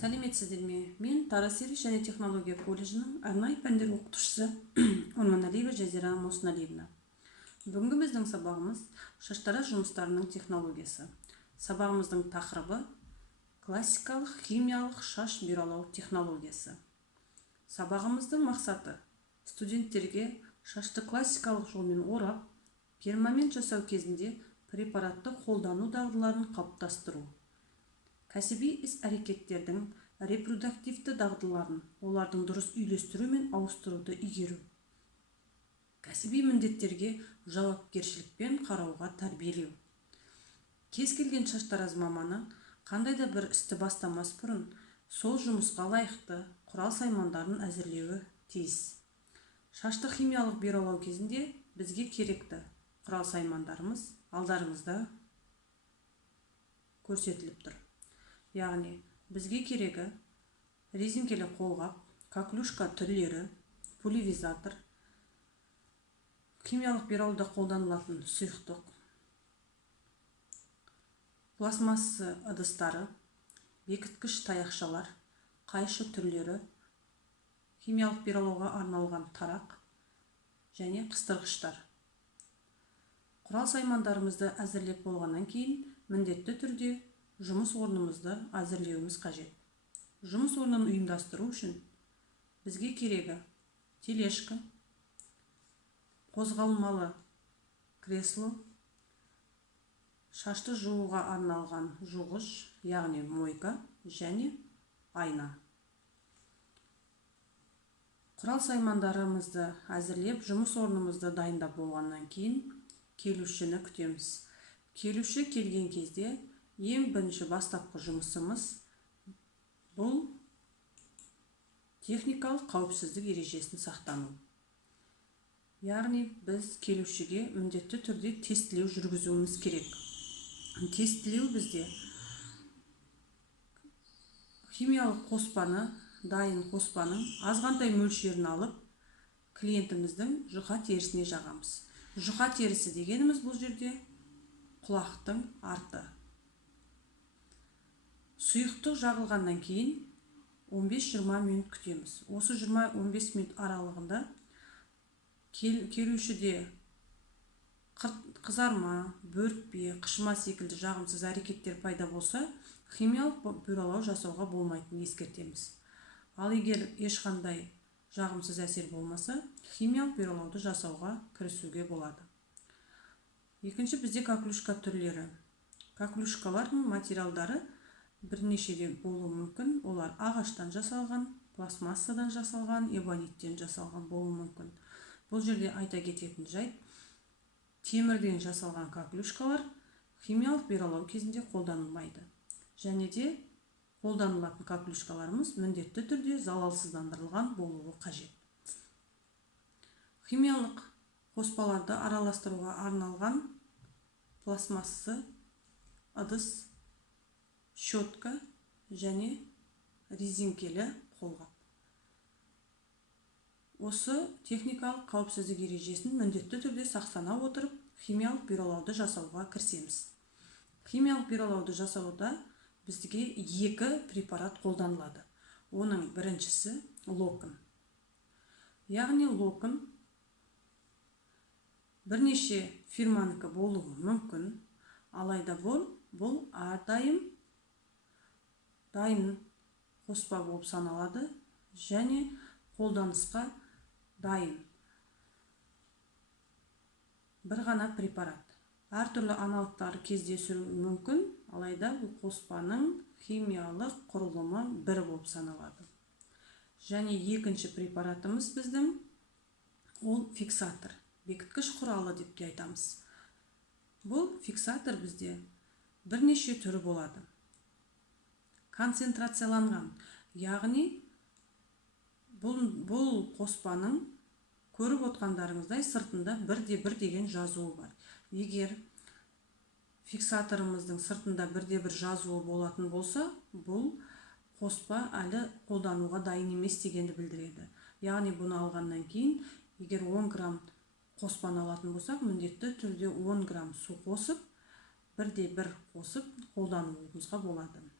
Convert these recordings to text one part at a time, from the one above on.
Сәлеметсіздер ме? Мен Тараз сервис және технология колледжінің арнайы пәндер оқытушысы Орманалиева Жазира Мосналиевна. Бүгінгі біздің сабағымыз шаштараз жұмыстарының технологиясы. Сабағымыздың тақырыбы классикалық химиялық шаш бюралау технологиясы. Сабағымыздың мақсаты студенттерге шашты классикалық жолмен орап, перманент жасау кезінде препаратты қолдану дағдыларын қалыптастыру. Кәсіби іс-әрекеттердің репродуктивті дағдыларын, олардың дұрыс үйлестіру мен ауыстыруды игеру. Кәсіби міндеттерге жауапкершілікпен қарауға тәрбиелеу. Кез келген шаштараз маманы қандай да бір істі бастамас бұрын сол жұмысқа лайықты құрал-саймандарын әзірлеуі тиіс. Шашты химиялық бюралау кезінде бізге керекті құрал-саймандарымыз алдарыңызда көрсетіліп тұр. Яғни бізге керегі резинкелі қолғап, коклюшка түрлері, пульверизатор, химиялық бюралауда қолданылатын сұйықтық, пластмасса ыдыстары, бекіткіш таяқшалар, қайшы түрлері, химиялық бюралауға арналған тарақ және қыстырғыштар. Құрал-саймандарымызды әзірлеп болғаннан кейін міндетті түрде жұмыс орнымызды әзірлеуіміз қажет. Жұмыс орнын ұйымдастыру үшін бізге керегі тележка, қозғалмалы кресло, шашты жууға арналған жуғыш, яғни мойка және айна. Құрал-саймандарымызды әзірлеп, жұмыс орнымызды дайындап болғаннан кейін келушіні күтеміз. Келуші келген кезде ең бірінші бастапқы жұмысымыз бұл техникалық қауіпсіздік ережесін сақтану. Яғни біз келушіге міндетті түрде тестілеу жүргізуіміз керек. Тестілеу бізде химиялық қоспаны, дайын қоспаның азғантай мөлшерін алып, клиентіміздің жұқа терісіне жағамыз. Жұқа терісі дегеніміз бұл жерде құлақтың арты. Сұйықтық жағылғаннан кейін 15-20 минут күтеміз. Осы 20-15 минут аралығында келушіде қызарма, бөртпе, қышыма секілді жағымсыз әрекеттер пайда болса, химиялық бюралау жасауға болмайтынын ескертеміз. Ал егер ешқандай жағымсыз әсер болмаса, химиялық бюралауды жасауға кірісуге болады. Екінші бізде коклюшка түрлері. Коклюшкалардың материалдары бірнешеден болуы мүмкін. Олар ағаштан жасалған, пластмассадан жасалған, эбониттен жасалған болуы мүмкін. Бұл жерде айта кететін жайт, темірден жасалған коклюшкалар химиялық бюралау кезінде қолданылмайды. Және де қолданылатын коклюшкаларымыз міндетті түрде залалсыздандырылған болуы қажет. Химиялық қоспаларды араластыруға арналған пластмасса ыдыс, щетка және резинкелі қолғап. Осы техникалық қауіпсіздік ережесін міндетті түрде сақтана отырып, химиялық бюралауды жасауға кірісеміз. Химиялық бюралауды жасауда бізге екі препарат қолданылады. Оның біріншісі локон. Яғни локон бірнеше фирманікі болуы мүмкін, алайда бұл әрдайым дайын қоспа болып саналады және қолданысқа дайын бір ғана препарат. Әртүрлі аналогтары кездесуі мүмкін, алайда бұл қоспаның химиялық құрылымы бір болып саналады. Және екінші препаратымыз біздің ол фиксатор, бекіткіш құралы деп те айтамыз. Бұл фиксатор бізде бірнеше түрі болады. Концентрацияланған, яғни бұл қоспаның көріп отқандарыңыздай сыртында бірде-бір деген жазуы бар. Егер фиксаторымыздың сыртында бірде-бір жазуы болатын болса, бұл қоспа әлі қолдануға дайын емес дегенді білдіреді. Яғни бұны алғаннан кейін, егер 10 грамм қоспаны алатын болсақ, міндетті түрде 10 грамм су қосып, бірде-бір қосып қолдануымызға болады.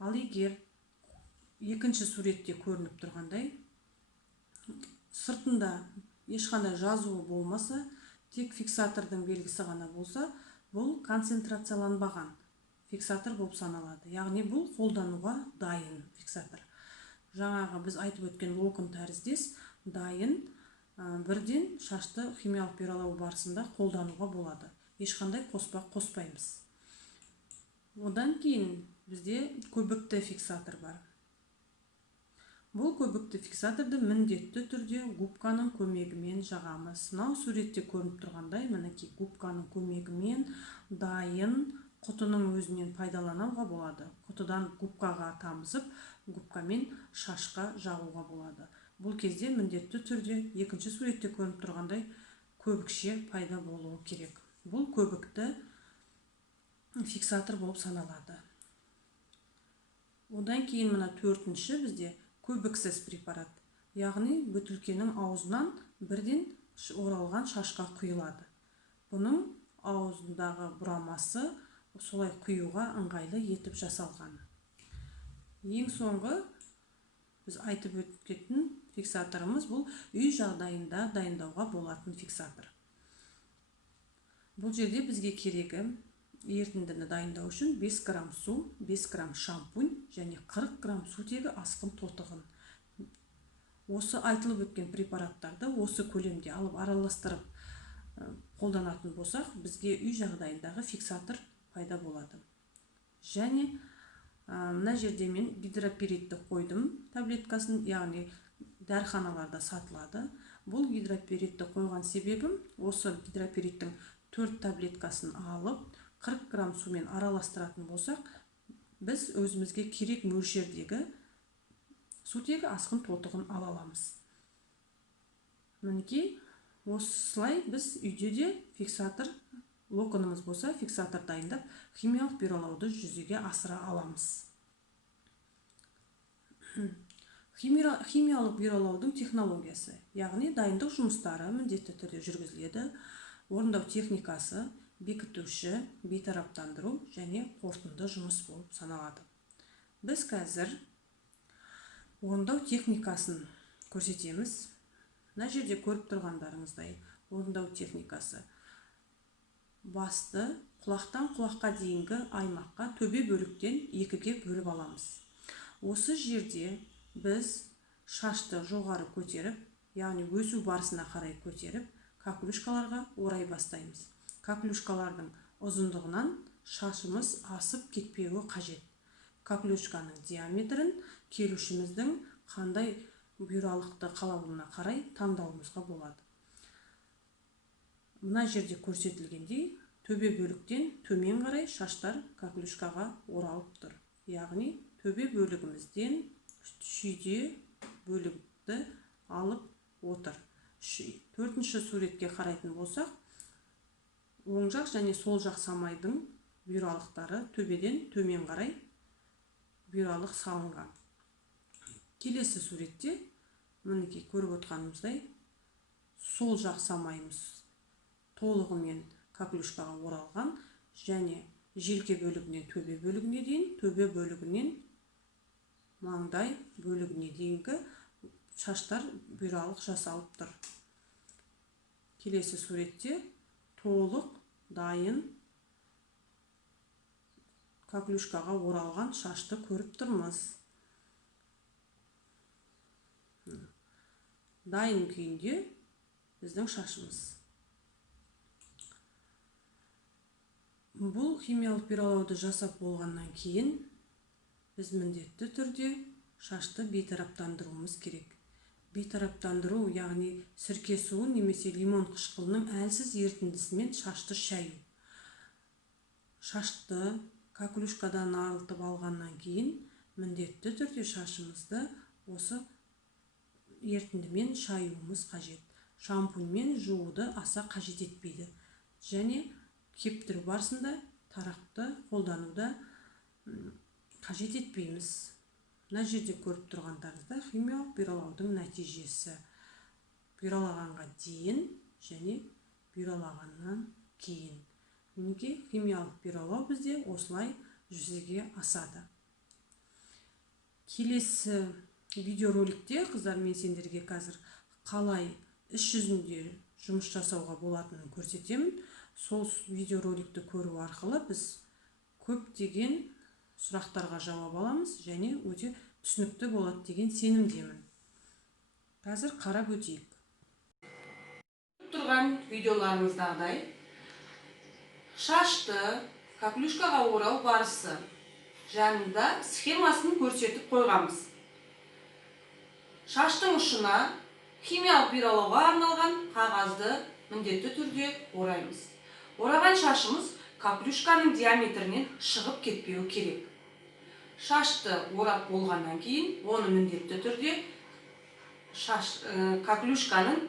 Ал егер екінші суретте көрініп тұрғандай сыртында ешқандай жазуы болмаса, тек фиксатордың белгісі ғана болса, бұл концентрацияланбаған фиксатор болып саналады. Яғни бұл қолдануға дайын фиксатор. Жаңағы біз айтып өткен локон тәріздес дайын бірден шашты химиялық бұйралау барысында қолдануға болады. Ешқандай қоспақ қоспаймыз. Одан кейін бізде көбікті фиксатор бар. Бұл көбікті фиксаторды міндетті түрде губканың көмегімен жағамыз. Мынау суретте көрініп тұрғандай, мінекей губканың көмегімен дайын құтының өзінен пайдалануға болады. Құтыдан губкаға тамызып, губкамен шашқа жағуға болады. Бұл кезде міндетті түрде екінші суретте көрініп тұрғандай көбікше пайда болуы керек. Бұл көбікті фиксатор болып саналады. Одан кейін мына төртінші бізде көбіксіз препарат. Яғни бөтелкенің аузынан бірден оралған шашқа құйылады. Бұның аузындағы бұрамасы солай құюға ыңғайлы етіп жасалған. Ең соңғы біз айтып өткен фиксаторымыз бұл үй жағдайында дайындауға болатын фиксатор. Бұл жерде бізге керегі ерітіндіні дайындау үшін 5 грамм су, 5 грамм шампунь және 40 грамм сутегі асқын тотығын. Осы айтылып өткен препараттарды осы көлемде алып араластырып қолданатын болсақ, бізге үй жағдайындағы фиксатор пайда болады. Және мына жерде мен гидроперитті қойдым таблеткасын, яғни дәріханаларда сатылады. Бұл гидроперитті қойған себебім, осы гидропериттің 4 таблеткасын алып 40 грамм сумен араластыратын болсақ, біз өзімізге керек мөлшердегі сутегі асқын тотығын ала аламыз. Мінекей осылай біз үйде де фиксатор, локонымыз болса фиксатор дайындап химиялық бұйралауды жүзеге асыра аламыз. Химиялық бұйралаудың технологиясы, яғни дайындық жұмыстары міндетті түрде жүргізіледі. Орындау техникасы бекітуші, бейтараптандыру және қорытынды жұмыс болып саналады. Біз қазір орындау техникасын көрсетеміз. Мына жерде көріп тұрғандарыңыздай орындау техникасы. Басты құлақтан құлаққа дейінгі аймаққа төбе бөліктен екіге бөліп аламыз. Осы жерде біз шашты жоғары көтеріп, яғни өсу барысына қарай көтеріп, коклюшкаларға орай бастаймыз. Коклюшкалардың ұзындығынан шашымыз асып кетпеуі қажет. Коклюшканың диаметрін келушіміздің қандай бұйралықты қалауына қарай таңдауымызға болады. Мына жерде көрсетілгендей, төбе бөліктен төмен қарай шаштар коклюшкаға оралып тұр. Яғни төбе бөлігімізден шүйде бөлікті алып отыр. Төртінші суретке қарайтын болсақ, оң жақ және сол жақ самайдың бұйралықтары төбеден төмен қарай бұйралық салынған. Келесі суретте мінекей көріп отырғанымыздай сол жақ самайымыз толығымен коклюшкаға оралған және желке бөлігінен төбе бөлігіне дейін, төбе бөлігінен маңдай бөлігіне дейінгі шаштар бұйралық жасалып тұр. Келесі суретте толық дайын коклюшкаға оралған шашты көріп тұрмыз. Дайын күйінде біздің шашымыз. Бұл химиялық бұйралауды жасап болғаннан кейін біз міндетті түрде шашты бейтараптандыруымыз керек. Бейтараптандыру, яғни сірке суы немесе лимон қышқылының әлсіз ерітіндісімен шашты шаю. Шашты коклюшкадан арылтып алғаннан кейін міндетті түрде шашымызды осы ерітіндімен шаюымыз қажет. Шампуньмен жууды аса қажет етпейді. Және кептіру барысында тарақты қолдануда қажет етпейміз. Мына жерде көріп тұрғандарыңызда химиялық бұйралаудың нәтижесі. Бұйралағанға дейін және бұйралағаннан кейін. Мінекей химиялық бұйралау бізде осылай жүзеге асады. Келесі видеороликте қыздар мен сендерге қазір қалай іс жүзінде жұмыс жасауға болатынын көрсетемін. Сол видеороликті көру арқылы біз көптеген сұрақтарға жауап аламыз және өте түсінікті болады деген сенімдемін. Қазір қарап өтейік. Тұрған видеоларымыздағыдай шашты каплюшкаға орау барысы жанында схемасын көрсетіп қойғанбыз. Шаштың ұшына химиялық биралауға арналған қағазды міндетті түрде ораймыз. Ораған шашымыз каплюшканың диаметрінен шығып кетпеуі керек. Шашты орап болғаннан кейін оны міндетті түрде каплюшканың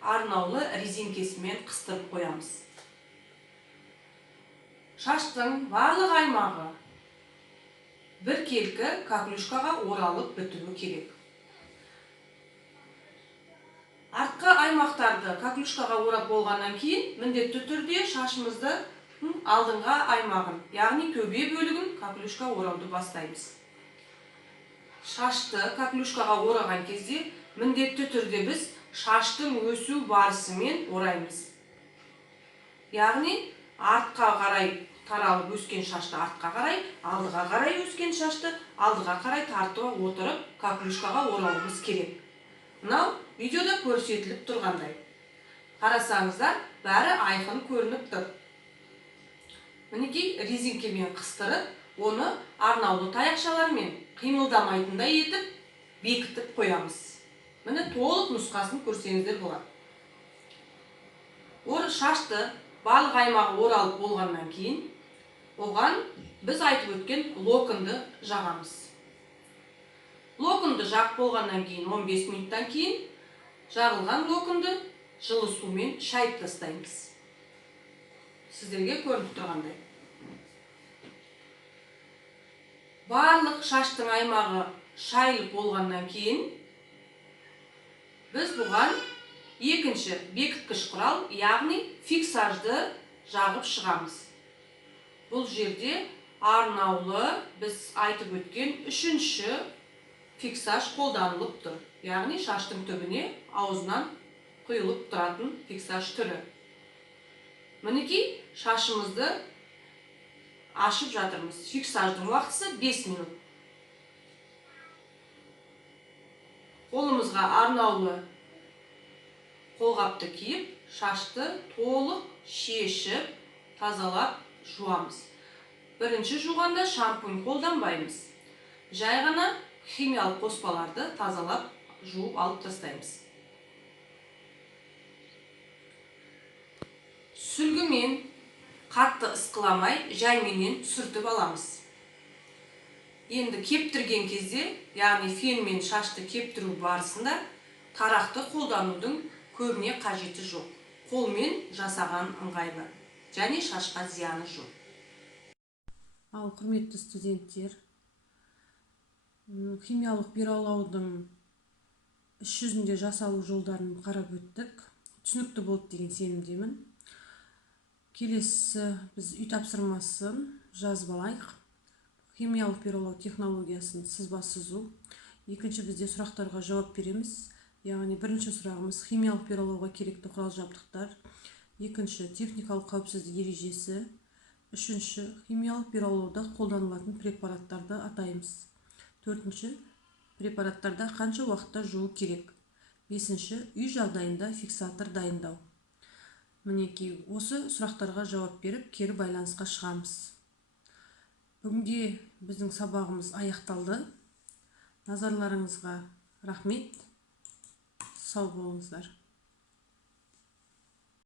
арнаулы резинкесімен қыстырып қоямыз. Шаштың барлық аймағы біркелкі каплюшкаға оралып бітуі керек. Артқы аймақтарды каплюшкаға орап болғаннан кейін міндетті түрде шашымызды алдыңғы аймағын, яғни төбе бөлігін каплюшка орауды бастаймыз. Шашты каплюшкаға ораған кезде міндетті түрде біз шаштың өсу барысымен ораймыз. Яғни артқа қарай таралып өскен шашты артқа қарай, алдыға қарай өскен шашты алдыға қарай тартып отырып каплюшкаға орауымыз керек. Мынау видеода көрсетіліп тұрғандай. Қарасаңыздар, бәрі айқын көрініп тұр. Мінекей резинкемен қыстырып, оны арнаулы таяқшалармен қимылдамайтындай етіп, бекітіп қоямыз. Міне толық нұсқасын көрсеңіздер болады. Шашты барлық аймағы оралып болғаннан кейін, оған біз айтып өткен локонды жағамыз. Локонды жақ болғаннан кейін 15 минуттан кейін жағылған локонды жылы сумен шайып тастаймыз. Сіздерге көрініп тұрғандай. Барлық шаштың аймағы шайылып болғаннан кейін біз бұған екінші бекіткіш құрал, яғни фиксажды жағып шығамыз. Бұл жерде арнаулы біз айтып өткен үшінші фиксаж қолданылып тұр. Яғни шаштың түбіне аузынан құйылып тұратын фиксаж түрі. Мінекей шашымызды ашып жатырмыз. Фиксаждың уақытысы 5 минут. Қолымызға арнаулы қолғапты киіп, шашты толық шешіп, тазалап жуамыз. Бірінші жуғанда шампунь қолданбаймыз. Жай ғана химиялық қоспаларды тазалап жуып алып тастаймыз. Сүлгімен қатты ысқыламай, жайменен сүртіп аламыз. Енді кептірген кезде, яғни фенмен шашты кептіру барысында тарақты қолданудың көбіне қажеті жоқ. Қолмен жасаған ыңғайлы және шашқа зияны жоқ. Ал құрметті студенттер, химиялық биралаудың іс жүзінде жасалу жолдарын қарап өттік. Түсінікті болды деген сенімдемін. Келесі біз үй тапсырмасын жазып алайық. Химиялық биралау технологиясын сызба сызу. Екінші бізде сұрақтарға жауап береміз. Яғни бірінші сұрағымыз химиялық биралауға керекті құрал жабдықтар. Екінші техникалық қауіпсіздік ережесі. Үшінші химиялық биралауда қолданылатын препараттарды атаймыз. Төртінші препараттарда қанша уақытта жуу керек. Бесінші үй жағдайында фиксатор дайындау. Мінекей осы сұрақтарға жауап беріп, кері байланысқа шығамыз. Бүгінге біздің сабағымыз аяқталды. Назарларыңызға рахмет. Сау болыңыздар.